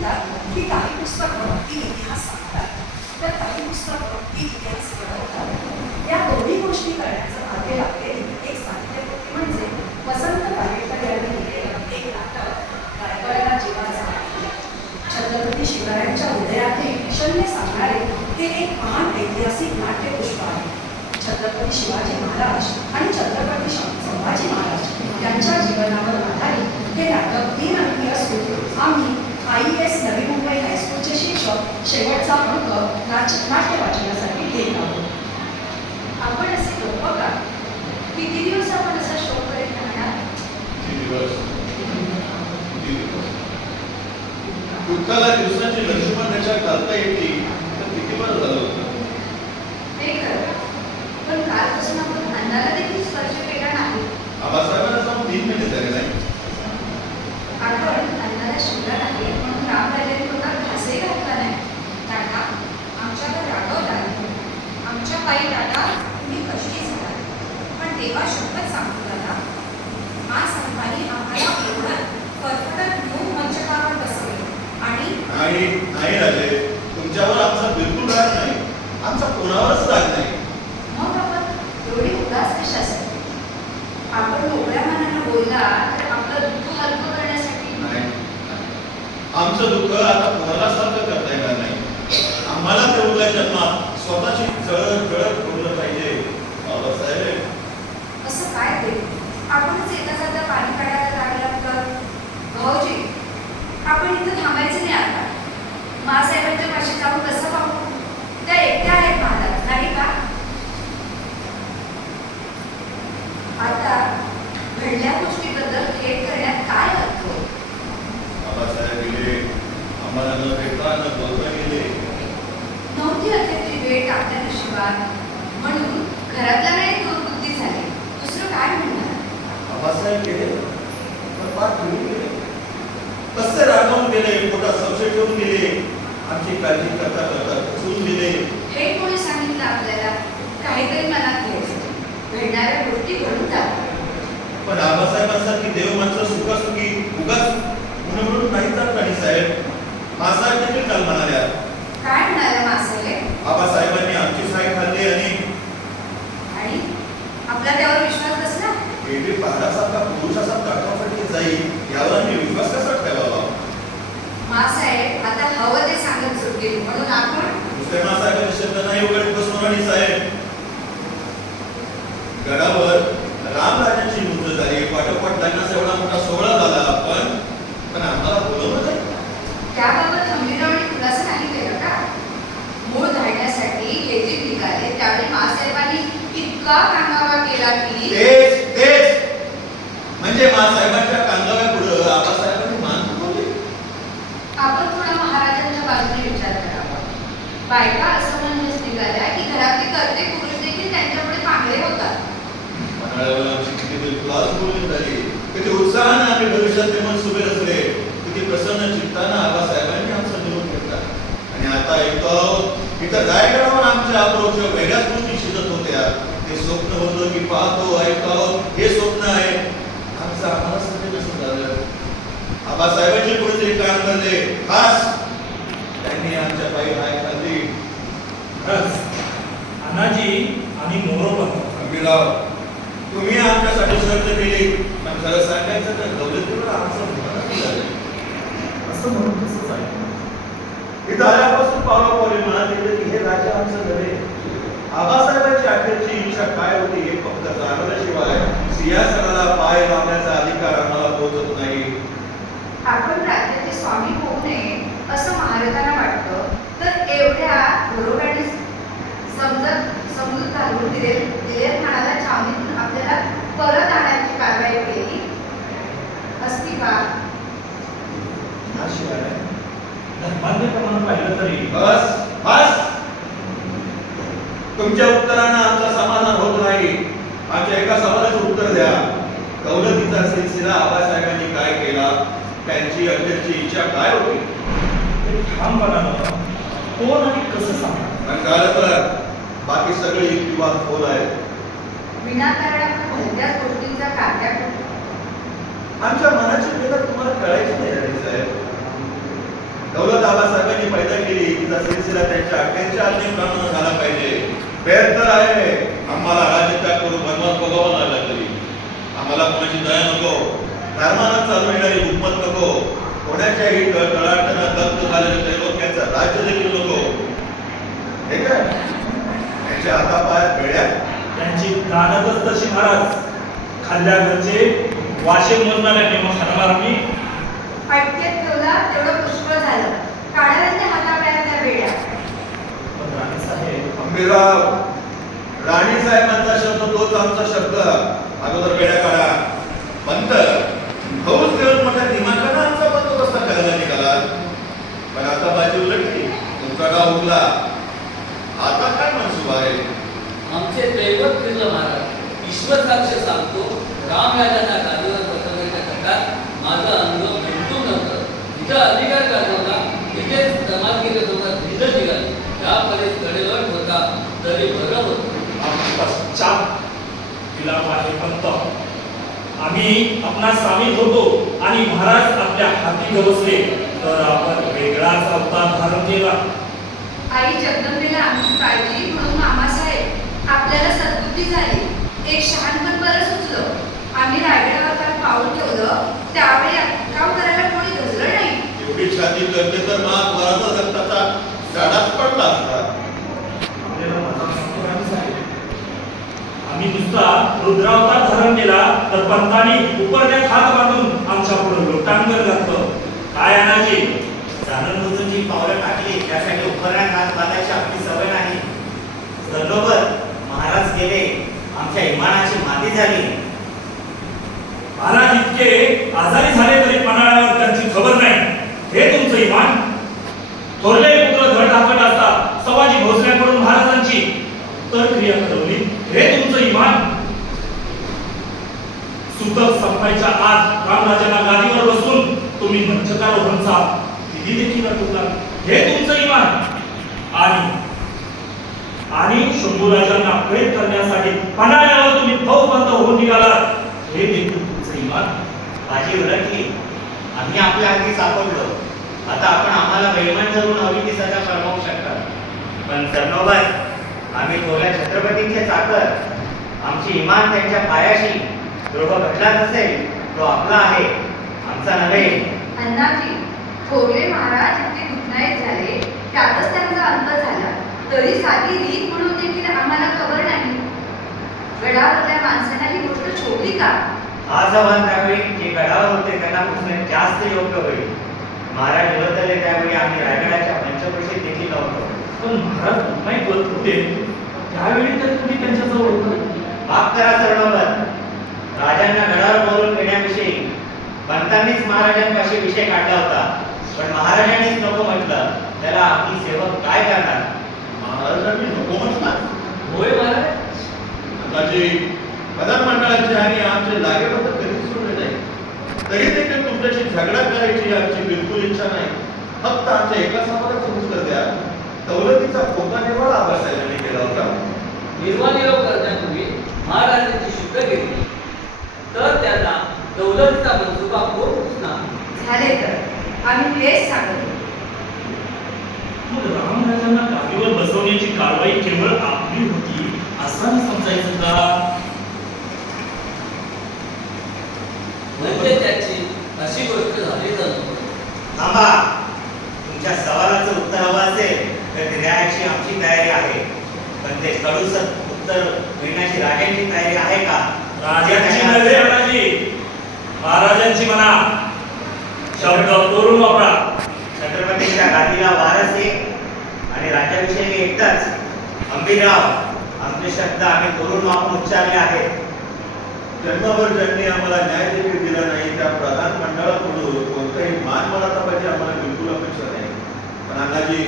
म्हणतात की काही पुस्तकं ती इतिहास सांगतात तर काही पुस्तकं ती इतिहास घडवतात. या दोन्ही गोष्टी करण्याचं मागे लागले एक साहित्यकृती म्हणजे वसंत कालेकर यांनी लिहिलेलं एक नाटक रायगडला जीवाचा छत्रपती शिवरायांच्या उदयाचे ईशन्य सांगणारे हे एक महान ऐतिहासिक नाट्यपुष्प आहे. छत्रपती शिवाजी महाराज आणि छत्रपती शं- संभाजी महाराज यांच्या जीवनावर आधारित हे नाटक तीन अंकी असून आम्ही आय एस नवी मुंबई हायस्कूलचे शिक्षक शेवटचा अंक नाच नाट्य वाचनासाठी घेत आहोत. आपण असे लोक का? किती दिवस आपण असा शो करीत राहणार? दुःखाला दिवसाची लक्ष्मण त्याच्या घालता येते तर किती बरं झालं होतं? ते खरं. पण कालपासून आपण अन्नाला देखील स्पर्श केला नाही. आबासाहेबांना जाऊन तीन महिने झाले नाही. आपण अन्नाला शिवला नाही म्हणून रामराजांनी तोंडात घासही घातला नाही दादा आमच्यावर रागवला आमच्या पायी दादा तुम्ही कष्टी झाला पण तेव्हा शपथ सांगतो दादा मा संपानी आम्हाला एवढं फरफडत घेऊन मंचकावर बसवे आणि नाही नाही राजे. तुमच्यावर आमचा बिलकुल राग नाही. आमचा कोणावरच राग नाही. मग आपण एवढी उदास कशासाठी? आपण मोकळ्या मनानं बोलला तर आपलं दुःख हलकं करण्यासाठी? नाही आमचं दुःख आता कोणाला सारखं करता येणार नाही आम्हाला तेवढ्या जन्मात स्वतःची जळत बोललं पाहिजे. बाबासाहेब असं काय ते? आपणच येता जाता पाणी काढायला लागला तर भाऊजी आपण इथं थांबायचं नाही आता. मासाहेबांच्या पाशी जाऊन कसं पाहू. त्या एकट्या आहेत महाराज नाही का? आता घडल्या गोष्टीबद्दल खेळ करण्यात काय अर्थ? होतो? बाबासाहेब गेले. आम्हाला न भेटता न बोलता गेले. नव्हती अखेरची वेळ टाकल्या नशिबात म्हणून घरातल्या नाही दुर्बुद्धी झाली. दुसरं काय म्हणणार? बाबासाहेब गेले. पण पाठ ठेवून गेले. कसे रागवून गेले पोटात संशय ठेवून गेले आमची काळजी करता करता खचून गेले. हे कोणी सांगितलं आपल्याला? काहीतरी मनात घ्यायचं. घडणाऱ्या गोष्टी घडून जातात. पण आबासाहेबांसारखी देव माणसं सुखासुखी उगाच म्हणून म्हणून नाही जात राणी साहेब? मासाहेब देखील काल म्हणाल्या. काय म्हणाले मासेले आबासाहेबांनी आमची साई खाल्ली आणि आणि आपला त्यावर विश्वास बसला? बेबी पहाडासारखा पुरुषाचा ताटाफटकी जाईल यावर आम्ही विश्वास कसा ठेवावा? मासाहेब आता हवं ते सांगत सुटले. म्हणून आपण दुसऱ्या मासाहेबांचे शब्द नाही उघड बसून राणी साहेब. गडावर रामराजांची मुद्द झाली. पाठोपाठ लग्नाचा एवढा मोठा सोहळा झाला पण पण आम्हाला बोलवलं नाही. त्याबाबत खंबीरपणे खुलासा नाही केला का मूळ धाडण्यासाठी हे जे निघाले त्यावेळी मासाहेबांनी इतका कांगावा केला की? तेच तेच. म्हणजे मासाहेबांच्या कांगाव्या पुढं आबासाहेबांनी मान फुगवली आपण थोडा महाराजांच्या बाजूने विचार करावा बायका असं म्हणूनच निघाल्या की घरातले करते पुरुष देखील त्यांच्यापुढे पांगळे होतात. पन्हाळ्यावर आमची किती दिलखुलास बोलणी झाली किती उत्साहाने आम्ही भविष्यात मन सुबे असले किती प्रसन्न चित्तानं आबासाहेबांनी आमचा निरोप घेतला. आणि आता ऐकतो इथं रायगडावर आमच्या अप्रोच वेगळ्याच गोष्टी शिजत होत्या. ते स्वप्न होतं की पाहतो ऐकतो हे स्वप्न आहे. आमचं आम्हाला सगळे कसं झालं. आबासाहेबांचे कुठेतरी काम करले खास त्यांनी आमच्या पायी हाय खाल्ली अनाजी आणि मोरोपंत अमिराव तुम्ही आमच्यासाठी शर्त केली. पण खरं सांगायचं तर दौलतीवर आमचं. असं म्हणून इथं आल्यापासून पावला पावले मनात येतं की हे राज्य आमचं घर. आहे आबासाहेबांची अखेरची इच्छा काय होती हे फक्त जाणवल्याशिवाय सिंहासनाला पाय लावण्याचा अधिकार आम्हाला पोहोचत नाही. आपण राज्याचे स्वामी होऊ नये असं महाराजांना वाटतं. तर एवढ्या घरोघाडी समजत समजूत घालून दिले दिले म्हणाला छावणीतून आपल्याला परत आणण्याची कारवाई केली? असती का? याशिवाय धर्मांतप्रमाणे पाहिलं तरी. बस बस! तुमच्या उत्तरानं आमचं समाधान होत नाही. आमच्या एका सवालाचं उत्तर द्या. दौलतीचा सिलसिला आबासाहेबांनी काय केला? त्यांची अखेरची इच्छा काय होती? ते ठामपणानं कोण आणि कसं सांगणार? पण झालं तर बाकी सगळे युक्तिवाद खोल आहेत. विनाकारण गोष्टींचा काट्या आमच्या मनाची वेदना तुम्हाला कळायची नाही राणी साहेब सिलसिला त्यांच्या अखेरच्या पाहिजे बेर तर आहे. आम्हाला राज्य त्याग करून बनवास बघावं लागला तरी. आम्हाला कोणाची दया नको. धर्मानं चालू येणारी हुकमत नको. कोणाच्याही तळाटनं दत्त झालेल्या त्रैलोक्याचं राज्य देखील नको. हे काय? त्यांच्या हातापायात बेड्या त्यांची दानतच तशी महाराज. खाल्ल्या घरचे वाशे मोजणाऱ्या मग खाणार आम्ही अटकेत ठेवला तेवढं पुष्कळ झालं. काढायला हातापायातल्या बेड्या पण राणीसाहेब अंबिराव राणी साहेबांचा शब्द तोच आमचा शब्द अगोदर बेड्या काढा. बंद हौस देऊन मोठ्या दिमागानं आमचा बंदोबस्त करायला निघाला. पण आता बाजी उलटली तुमचा गाव उगला आता काय मनसुबा आहे? आमचे दैवत फिरलं महाराज ईश्वर साक्ष सांगतो राम राजांना बसवण्याच्या कटात माझं अंग बिलकुल नव्हतं तिथं अधिकार गाजवला तिथेच समाजगिरी सोबत भिजत निघाली त्या परीस कडेवर होता तरी बरं होतं पश्चात तिला आहे पंत आम्ही आपणा सामील होतो आणि महाराज आपल्या हाती गवसले तर आपण वेगळाच अवतार धारण केला. आई जगदंबेला आमची काळजी म्हणून मामासाहेब आपल्याला सद्बुद्धी झाली. एक शहाणपण बरं सुचलं. आम्ही रायगडावर पाऊल ठेवलं त्यावेळी अटकाव करायला कोणी गजलं नाही. एवढी छाती करते तर माग वराचा रक्ताचा गाडाच पडला असता आपल्याला मनात सांगतो राणीसाहेब. आम्ही नुसता रुद्रावतार धारण केला तर पंतांनी उपरण्यात हात बांधून आमच्या पुढे लोटांगण घातलं काय अनाजी जाणून जी पावलं टाकली त्यासाठी उपकरणात हात बांधायची आपली सवय नाही. बरोबर महाराज गेले आमच्या इमानाची माती झाली. महाराज इतके आजारी झाले तरी पन्हाळ्यावर त्यांची खबर नाही. हे तुमचं इमान? थोरले पुत्र धड धाकट असता सवाजी भोसल्याकडून महाराजांची उत्तर क्रिया ठरवली हे तुमचं इमान सुतक संपायच्या आत रामराजांना गादीवर बसून तुम्ही मंचकारोहणचा विधी देखील आटोपला हे तुमचं इमान. आणि आणि शंभूराजांना प्रेत करण्यासाठी पन्हाळ्यावर तुम्ही फौबंद होऊन निघालात. हे देखील तुमचं इमान. बाजी की आम्ही आपल्या आधी सापडलो. आता आपण आम्हाला बेळमण धरून हवी ती सजा फरमावू शकता. पण सरनोबाई आम्ही थोड्या छत्रपतींचे चाकर. आमची इमान त्यांच्या पायाशी द्रोह घडला नसेल तो आपला आहे. आमचा नव्हे. अण्णाजी थोरले महाराज इतके दुखनायक झाले. त्यातच त्यांचा अंत झाला. तरी साधी रीत म्हणून देखील आम्हाला खबर नाही. गडावरल्या माणसांना ही गोष्ट छोटी का? आज आव्हान त्यावेळी जे गडावर होते त्यांना पुसणे जास्त योग्य होईल. महाराज निवडले त्यावेळी आम्ही रायगडाच्या पंचकृषीत देखील नव्हतो पण महाराज नाही बोलत होते. त्यावेळी तर तुम्ही त्यांच्याजवळ होता. माफ करा सरनोबर राजांना गडावर बोलून घेण्याविषयी पंतांनीच महाराजांपाशी विषय काढला होता. पण महाराजांनीच नको म्हटलं. त्याला आपली सेवक काय करणार? महाराजांनी नको म्हटला? होय महाराज. अंदाजे प्रधानमंडळाचे आणि आमचे लागेबद्दल कधीच सोडले नाही. तरी देखील तुमच्याशी झगडा करायची आमची बिलकुल इच्छा नाही. फक्त आमच्या एका समाजाचं उत्तर द्या. दौलतीचा कोणता निवाडा आबासाहेबांनी केला होता. निर्वानिरोग करण्यापूर्वी महाराजांची शुद्ध घेतली. तर त्यांना दौलतीचा मनसुबा खूप पुसणार? झाले तर. आम्ही हेच सांगतो. मग रामराजांना गादीवर बसवण्याची कारवाई केवळ आपली होती असं समजायचं का? म्हणजे त्याची अशी गोष्ट झाली जाणवते थांबा. तुमच्या सवालाचं उत्तर हवं असेल तर ते द्यायची आमची तयारी आहे. पण ते कडूस उत्तर मिळण्याची राजांची तयारी आहे का? राजांची नव्हे महाराजांची म्हणा शब्द करून वापरा. छत्रपतींच्या गादीला वारस एक आणि राज्याविषयी एकटाच अंबिराव आमचे शब्द आम्ही करून वापरून उच्चारले आहेत. जन्मभर ज्यांनी आम्हाला न्याय देखील दिला नाही. त्या प्रधान मंडळाकडून कोणताही मान मराठा पाहिजे आम्हाला बिलकुल अपेक्षा नाही. पण अण्णाजी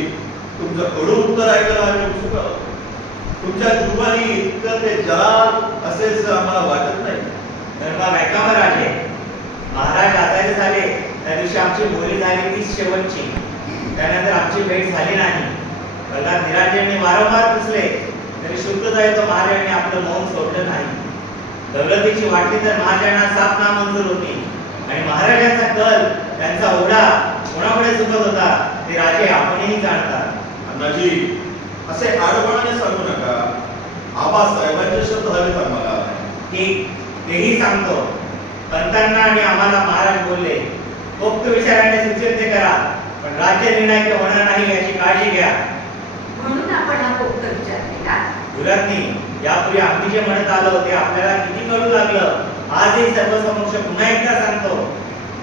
तुमचं कडू उत्तर ऐकायला आम्ही उत्सुक आहोत. तुमच्या जुबानी इतकं ते जलाल असेच आम्हाला वाटत नाही. तर मग आले महाराज आजारी झाले. त्या दिवशी आमची बोली झाली तीच शेवटची. त्यानंतर आमची भेट झाली नाही. प्रल्हाद निराजयांनी वारंवार पुसले. तरी शुद्ध जायचं महाराजांनी आपलं मौन सोडलं नाही. दौलतीची वाटली तर महाराजांना साप नामंजूर होती. आणि महाराजांचा कल त्यांचा ओढा कोणाकडे चुकत होता ते राजे आपणही जाणतात. अण्णाजी असे आरोपणाने सांगू नका. आबासाहेबांचे शब्द हवेत आम्हाला ठीक तेही सांगतो. पंतांना आणि आम्हाला महाराज बोलले पोक्त विचाराने सूचन ते करा पण राज्य निर्णायक होणार नाही याची काळजी घ्या. म्हणून आपण हा पोक्त विचार केला. गुलाबनी यापूर्वी आम्ही जे म्हणत आलो ते आपल्याला किती कळू लागलं? आजही सर्वसमक्ष पुन्हा एकदा सांगतो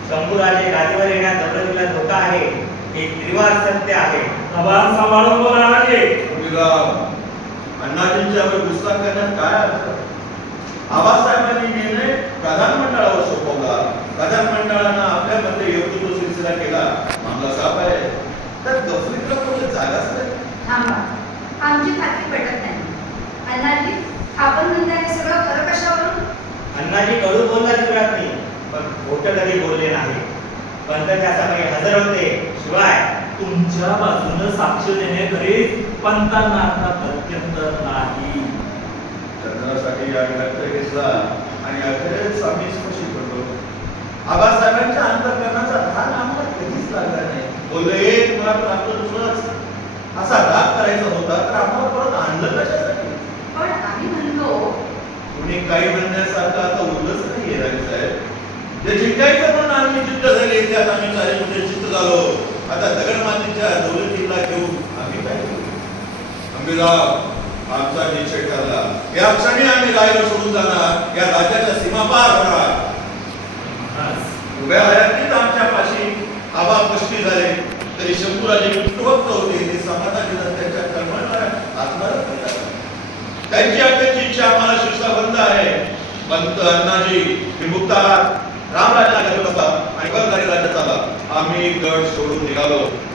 शंभूराजे गादीवर येण्यात दौलतीला धोका आहे. हे त्रिवार सत्य आहे. जबान सांभाळून बोला राजे अण्णाजींच्यावर गुस्सा करण्यात काय अर्थ? आबासाहेबांनी निर्णय प्रधानमंडळावर सोपवला. प्रधानमंडळानं आपल्यामध्ये योग्य तो सिलसिला केला. मामला साफ आहे. तर गफलीतला कोणी जागाच नाही थांबा. आमची खात्री पटत नाही. अण्णाजी आपण म्हणता हे सगळं खरं कशावरून? अण्णाजी कडू बोलला गुजरातनी पण खोटं कधी बोलले नाही. हजर होते. शिवाय तुमच्या बाजूनं साक्ष देण्याकरीच पंतांना आता गत्यंतर नाही. चंद्रासाठी आम्ही हट्ट घेतला आणि अखेरीस आम्ही स्पर्शी पडलो आबासाहेबांच्या अंतकरणाचा धान आम्हाला कधीच लागला नाही. बोलले एक आपलं दुसरंच. असा राग करायचा होता तर आम्हाला परत आणलं कशासाठी? पण आम्ही म्हणतो कुणी काही म्हणण्यासारखं आता उरलंच नाहीये राजे साहेब. जे जिंकायचं म्हणून आम्ही जिद्द झाली त्यात आम्ही म्हणजे चित्त झालो. आता दगडमातीच्या दौलतीला घेऊन आम्ही काय करू? आमचा निश्चय ठरला या क्षणी आम्ही राहिलो सोडून जाणार. या राज्याच्या सीमा पार करा उभ्या हयातीत आमच्या पाशी आबा पुष्टी झाले. तरी शंभूराजे कृतभक्त होते. ते समाधानी त्यांच्या कर्माला आत्मरत त्यांची अखेरची इच्छा आम्हाला शिक्षाबंद आहे. पंत अण्णाजी विमुक्त आहात रामराजा गेलो होता आणि बंगाली राज्यात आला आम्ही गड सोडून निघालो.